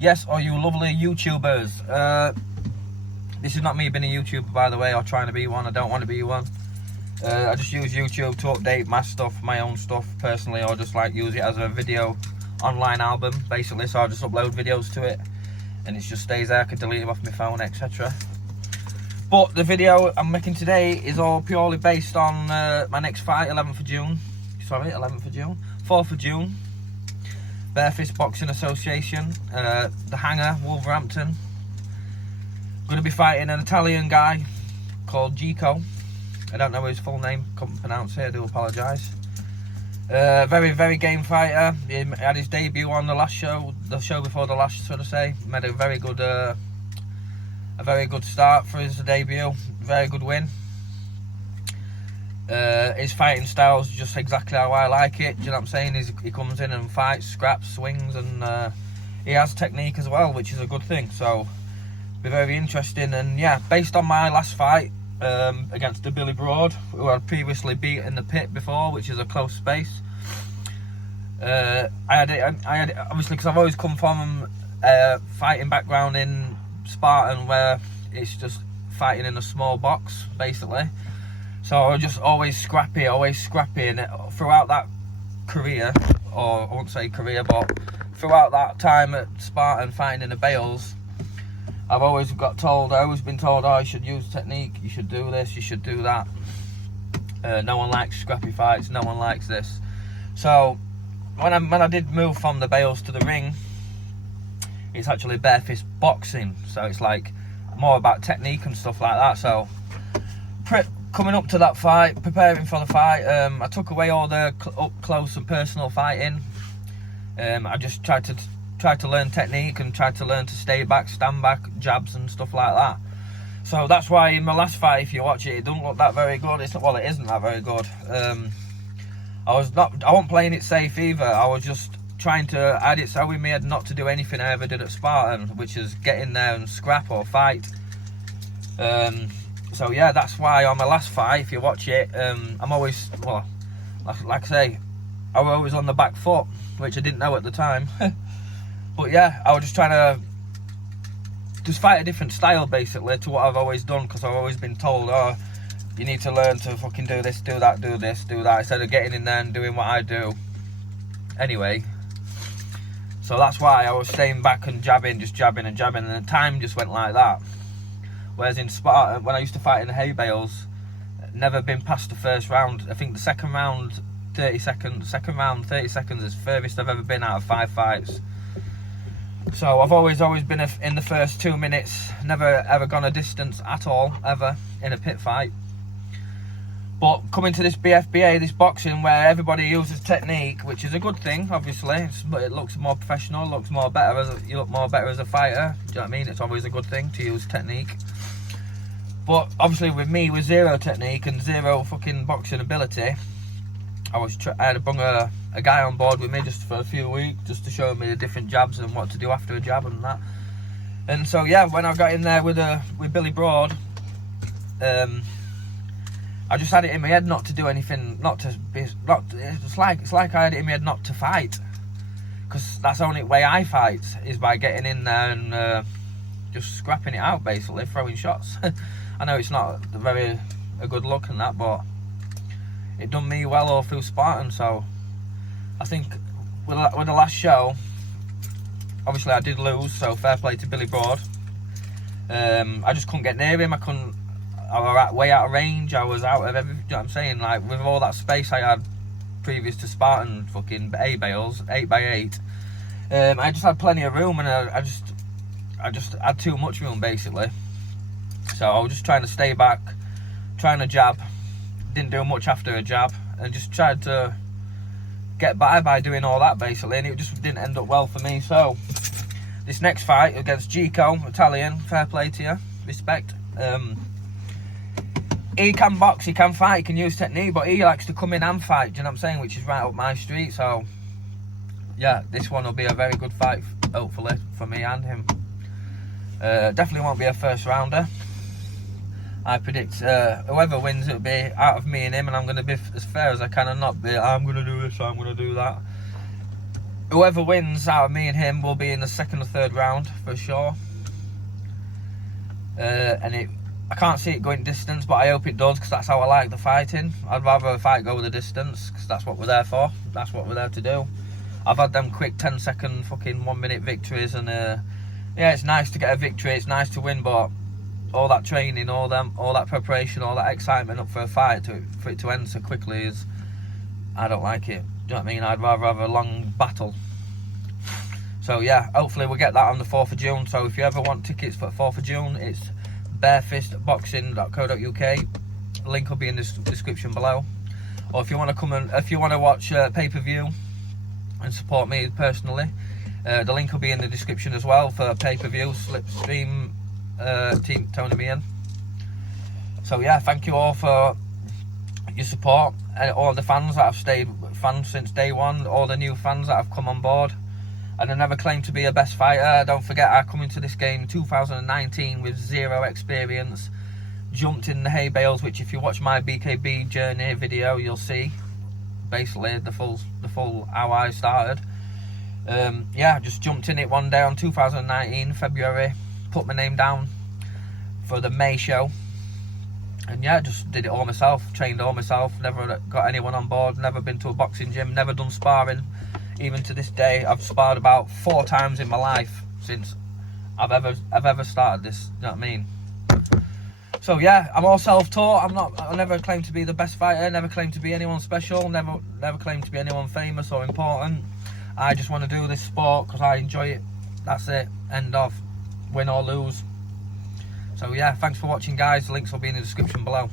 Yes, or you lovely YouTubers. This is not me being a YouTuber, by the way, or trying to be one. I don't want to be one. I just use YouTube to update my stuff, my own stuff personally, or just like use it as a video online album basically. So I just upload videos to it and it just stays there. I can delete it off my phone, etc. But the video I'm making today is all purely based on my next fight, 11th of June. Sorry, 11th of June. 4th of June. Barefist Boxing Association. The Hangar, Wolverhampton. Going to be fighting an Italian guy called Gico. I don't know his full name, couldn't pronounce it, I do apologise. Very, very game fighter. He had his debut on the last show, the show before the last, so to say. Made a very good start for his debut. Very good win. His fighting style is just exactly how I like it. Do you know what I'm saying? He comes in and fights, scraps, swings, and he has technique as well, which is a good thing. So, be very interesting. And yeah, based on my last fight against the Billy Broad, who I'd previously beat in the pit before, which is a close space. I had it obviously because I've always come from fighting background in Spartan, where it's just fighting in a small box basically. So I was just always scrappy, and throughout that career, or I won't say career, but throughout that time at Spartan fighting in the bales, I've always been told, oh, you should use technique, you should do this, you should do that. No one likes scrappy fights, no one likes this. So when I did move from the bales to the ring, it's actually barefist boxing, so it's like more about technique and stuff like that. So coming up to that fight, preparing for the fight, I took away all the up close and personal fighting. I just tried to learn technique and tried to learn to stay back, stand back, jabs and stuff like that. So that's why in my last fight, if you watch it, it doesn't look that very good. It isn't that very good. I wasn't playing it safe either. I was just trying to add it so in my head not to do anything I ever did at Spartan, which is get in there and scrap or fight. So yeah, that's why on my last fight, if you watch it, I'm always, well, like I say, I was always on the back foot, which I didn't know at the time. But yeah, I was just trying to just fight a different style basically to what I've always done, because I've always been told, oh, you need to learn to fucking do this, do that, do this, do that, instead of getting in there and doing what I do. Anyway, so that's why I was staying back and jabbing, just jabbing and jabbing, and the time just went like that. Whereas in Sparta, when I used to fight in the hay bales, never been past the first round. I think the second round 30 seconds is the furthest I've ever been out of 5 fights. So I've always been in the first 2 minutes, never ever gone a distance at all, ever, in a pit fight. But coming to this BFBA, this boxing, where everybody uses technique, which is a good thing, obviously, but it looks more professional, looks more better, you look more better as a fighter, do you know what I mean? It's always a good thing to use technique. But obviously with me, with zero technique and zero fucking boxing ability, I had bring a guy on board with me just for a few weeks, just to show me the different jabs and what to do after a jab and that. And so yeah, when I got in there with Billy Broad, I just had it in my head not to do anything, it's like I had it in my head not to fight, because that's the only way I fight, is by getting in there and just scrapping it out, basically, throwing shots. I know it's not a good look and that, but it done me well all through Spartan. So I think with the last show, obviously I did lose, so fair play to Billy Broad. I just couldn't get near him. I was way out of range. I was out of everything, you know what I'm saying? Like, with all that space I had previous to Spartan fucking A bales, 8x8, I just had plenty of room, and I just had too much room basically. So I was just trying to stay back, trying to jab, didn't do much after a jab, and just tried to get by doing all that basically, and it just didn't end up well for me. So this next fight against Gico, Italian, fair play to you, respect. He can box, he can fight, he can use technique, but he likes to come in and fight, do you know what I'm saying, which is right up my street. So yeah, this one will be a very good fight, hopefully, for me and him. Definitely won't be a first rounder. I predict whoever wins, it'll be out of me and him, and I'm going to be as fair as I can and not be, I'm going to do this, I'm going to do that. whoever wins out of me and him will be in the second or third round for sure. And I can't see it going distance, but I hope it does, because that's how I like the fighting. I'd rather a fight go with the distance, because that's what we're there for. That's what we're there to do. I've had them quick 10-second fucking 1 minute victories, and yeah, it's nice to get a victory, it's nice to win, but all that training, all that preparation, all that excitement up for a fight, for it to end so quickly, is, I don't like it. Do you know what I mean? I'd rather have a long battle. So yeah, hopefully we'll get that on the 4th of June. So if you ever want tickets for 4th of June, it's barefistboxing.co.uk. Link will be in the description below. Or if you want to come and watch pay-per-view and support me personally, the link will be in the description as well for pay-per-view Slipstream Team Tony Meehan. So yeah, thank you all for your support, and all the fans that have stayed fans since day one, all the new fans that have come on board. And I never claimed to be a best fighter. Don't forget, I come into this game in 2019 with 0 experience. Jumped in the hay bales, which if you watch my BKB journey video, you'll see basically the full how I started. Yeah, just jumped in it one day on 2019 February, put my name down for the May show, and yeah, just did it all myself, trained all myself, never got anyone on board, never been to a boxing gym, never done sparring. Even to this day, I've sparred about 4 times in my life since I've ever started this. You know what I mean? So yeah, I'm all self-taught. I never claim to be the best fighter. Never claim to be anyone special. Never claim to be anyone famous or important. I just want to do this sport because I enjoy it. That's it. End of. Win or lose. So yeah, thanks for watching, guys. The links will be in the description below.